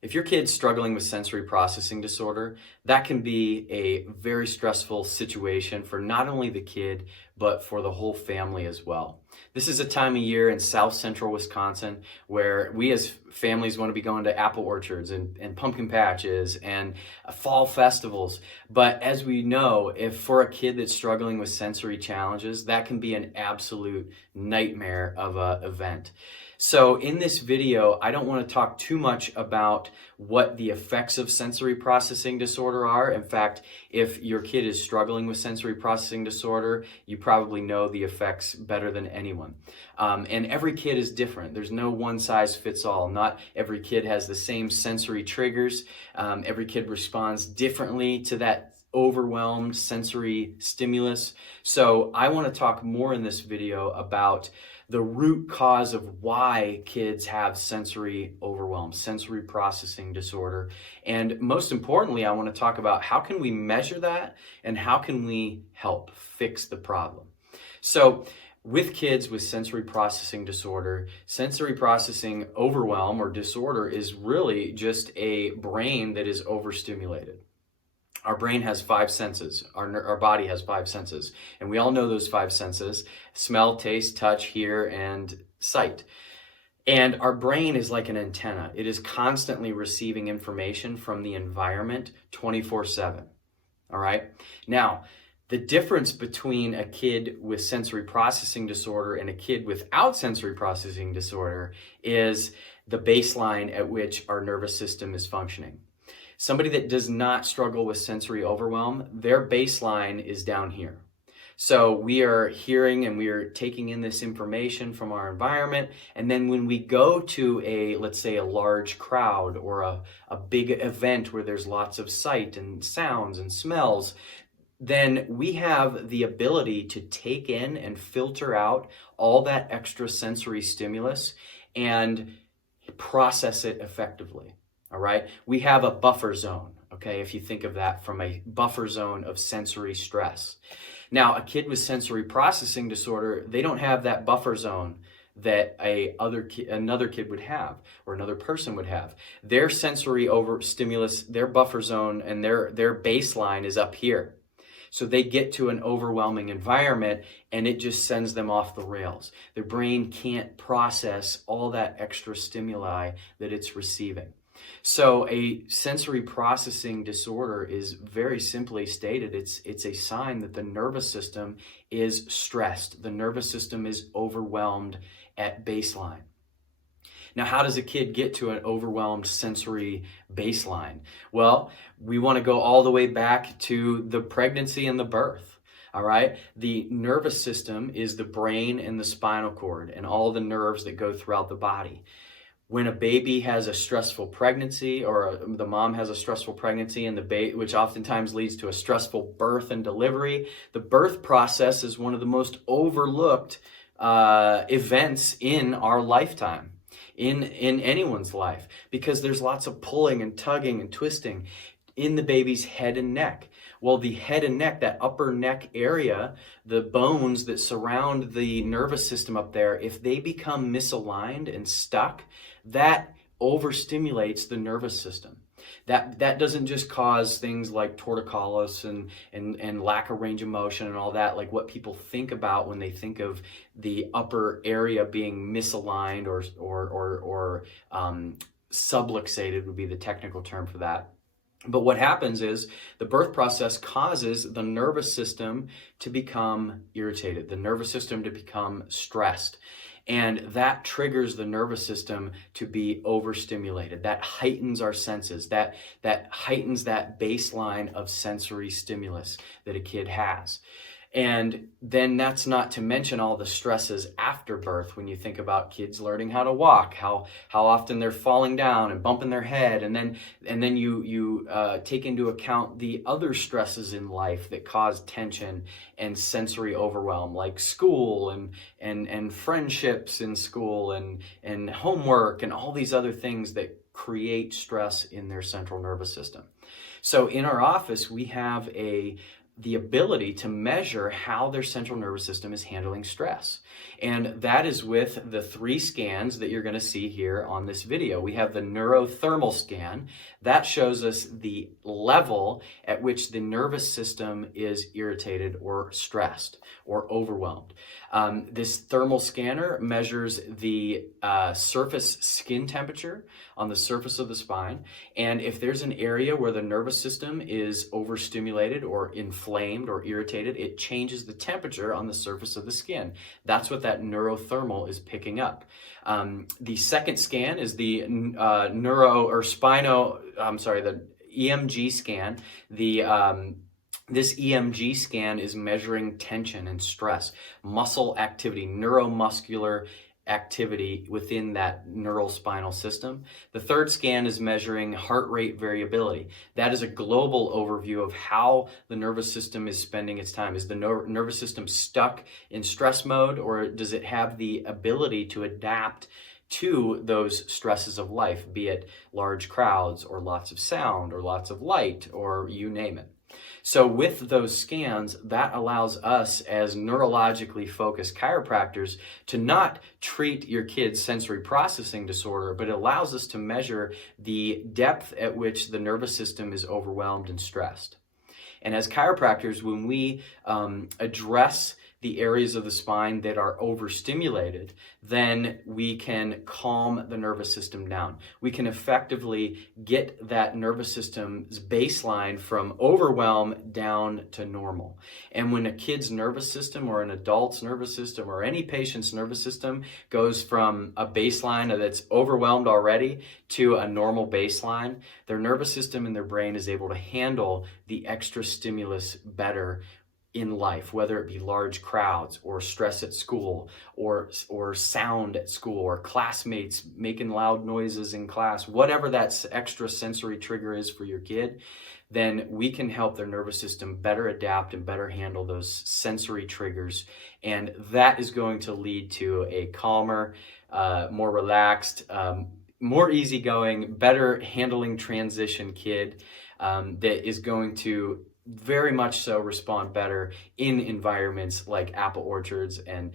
If your kid's struggling with sensory processing disorder, that can be a very stressful situation for not only the kid, but for the whole family as well. This is a time of year in South Central Wisconsin where we as families want to be going to apple orchards and pumpkin patches and fall festivals. But as we know, if for a kid that's struggling with sensory challenges, that can be an absolute nightmare of an event. So in this video, I don't want to talk too much about what the effects of sensory processing disorder are. In fact, if your kid is struggling with sensory processing disorder, you probably know the effects better than anyone. And every kid is different. There's no one size fits all. Not every kid has the same sensory triggers. Every kid responds differently to that overwhelmed sensory stimulus. So I want to talk more in this video about the root cause of why kids have sensory overwhelm, sensory processing disorder. And most importantly, I want to talk about how can we measure that and how can we help fix the problem. So with kids with sensory processing disorder, sensory processing overwhelm or disorder is really just a brain that is overstimulated. Our brain has five senses. Our body has five senses. And we all know those five senses: smell, taste, touch, hear, and sight. And our brain is like an antenna. It is constantly receiving information from the environment 24/7. All right? Now, the difference between a kid with sensory processing disorder and a kid without sensory processing disorder is the baseline at which our nervous system is functioning. Somebody that does not struggle with sensory overwhelm, their baseline is down here. So we are hearing and we are taking in this information from our environment. And then when we go to let's say a large crowd or a big event where there's lots of sight and sounds and smells, then we have the ability to take in and filter out all that extra sensory stimulus and process it effectively. All right, we have a buffer zone, okay, if you think of that from a buffer zone of sensory stress. Now, a kid with sensory processing disorder, they don't have that buffer zone that another kid would have or another person would have. Their sensory overstimulus, their buffer zone and their baseline is up here. So they get to an overwhelming environment and it just sends them off the rails. Their brain can't process all that extra stimuli that it's receiving. So a sensory processing disorder is very simply stated. It's a sign that the nervous system is stressed. The nervous system is overwhelmed at baseline. Now, how does a kid get to an overwhelmed sensory baseline? Well, we want to go all the way back to the pregnancy and the birth. All right. The nervous system is the brain and the spinal cord and all the nerves that go throughout the body. When a baby has a stressful pregnancy or the mom has a stressful pregnancy and which oftentimes leads to a stressful birth and delivery, the birth process is one of the most overlooked events in our lifetime, in anyone's life, because there's lots of pulling and tugging and twisting in the baby's head and neck. Well, the head and neck, that upper neck area, the bones that surround the nervous system up there, if they become misaligned and stuck, that overstimulates the nervous system. That doesn't just cause things like torticollis and lack of range of motion and all that, like what people think about when they think of the upper area being misaligned or subluxated would be the technical term for that. But what happens is the birth process causes the nervous system to become irritated, the nervous system to become stressed. And that triggers the nervous system to be overstimulated. That heightens our senses. That heightens that baseline of sensory stimulus that a kid has. And then that's not to mention all the stresses after birth when you think about kids learning how to walk, how often they're falling down and bumping their head, and then you take into account the other stresses in life that cause tension and sensory overwhelm, like school and friendships in school and homework and all these other things that create stress in their central nervous system. So in our office, we have a the ability to measure how their central nervous system is handling stress. And that is with the 3 scans that you're going to see here on this video. We have the neurothermal scan. That shows us the level at which the nervous system is irritated or stressed or overwhelmed. This thermal scanner measures the surface skin temperature on the surface of the spine. And if there's an area where the nervous system is overstimulated or inflamed or irritated, it changes the temperature on the surface of the skin. That's what that neurothermal is picking up. The second scan is the the EMG scan. This EMG scan is measuring tension and stress, muscle activity, neuromuscular activity within that neural spinal system. The third scan is measuring heart rate variability. That is a global overview of how the nervous system is spending its time. Is the nervous system stuck in stress mode, or does it have the ability to adapt to those stresses of life, be it large crowds or lots of sound or lots of light or you name it? So with those scans, that allows us as neurologically focused chiropractors to not treat your kid's sensory processing disorder, but it allows us to measure the depth at which the nervous system is overwhelmed and stressed. And as chiropractors, when we address the areas of the spine that are overstimulated, then we can calm the nervous system down. We can effectively get that nervous system's baseline from overwhelm down to normal. And when a kid's nervous system or an adult's nervous system or any patient's nervous system goes from a baseline that's overwhelmed already to a normal baseline, their nervous system and their brain is able to handle the extra stimulus better in life, whether it be large crowds or stress at school or sound at school or classmates making loud noises in class, whatever that extra sensory trigger is for your kid, then we can help their nervous system better adapt and better handle those sensory triggers. And that is going to lead to a calmer, more relaxed, more easygoing, better handling transition kid that is going to very much so respond better in environments like apple orchards and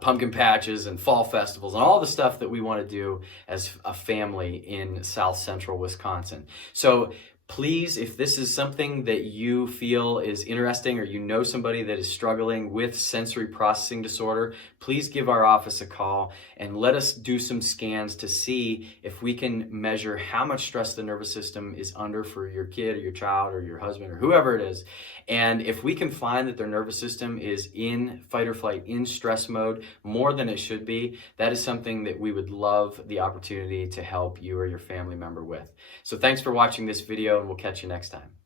pumpkin patches and fall festivals and all the stuff that we want to do as a family in South Central Wisconsin. So please, if this is something that you feel is interesting or you know somebody that is struggling with sensory processing disorder, please give our office a call and let us do some scans to see if we can measure how much stress the nervous system is under for your kid or your child or your husband or whoever it is. And if we can find that their nervous system is in fight or flight, in stress mode, more than it should be, that is something that we would love the opportunity to help you or your family member with. So thanks for watching this video, and we'll catch you next time.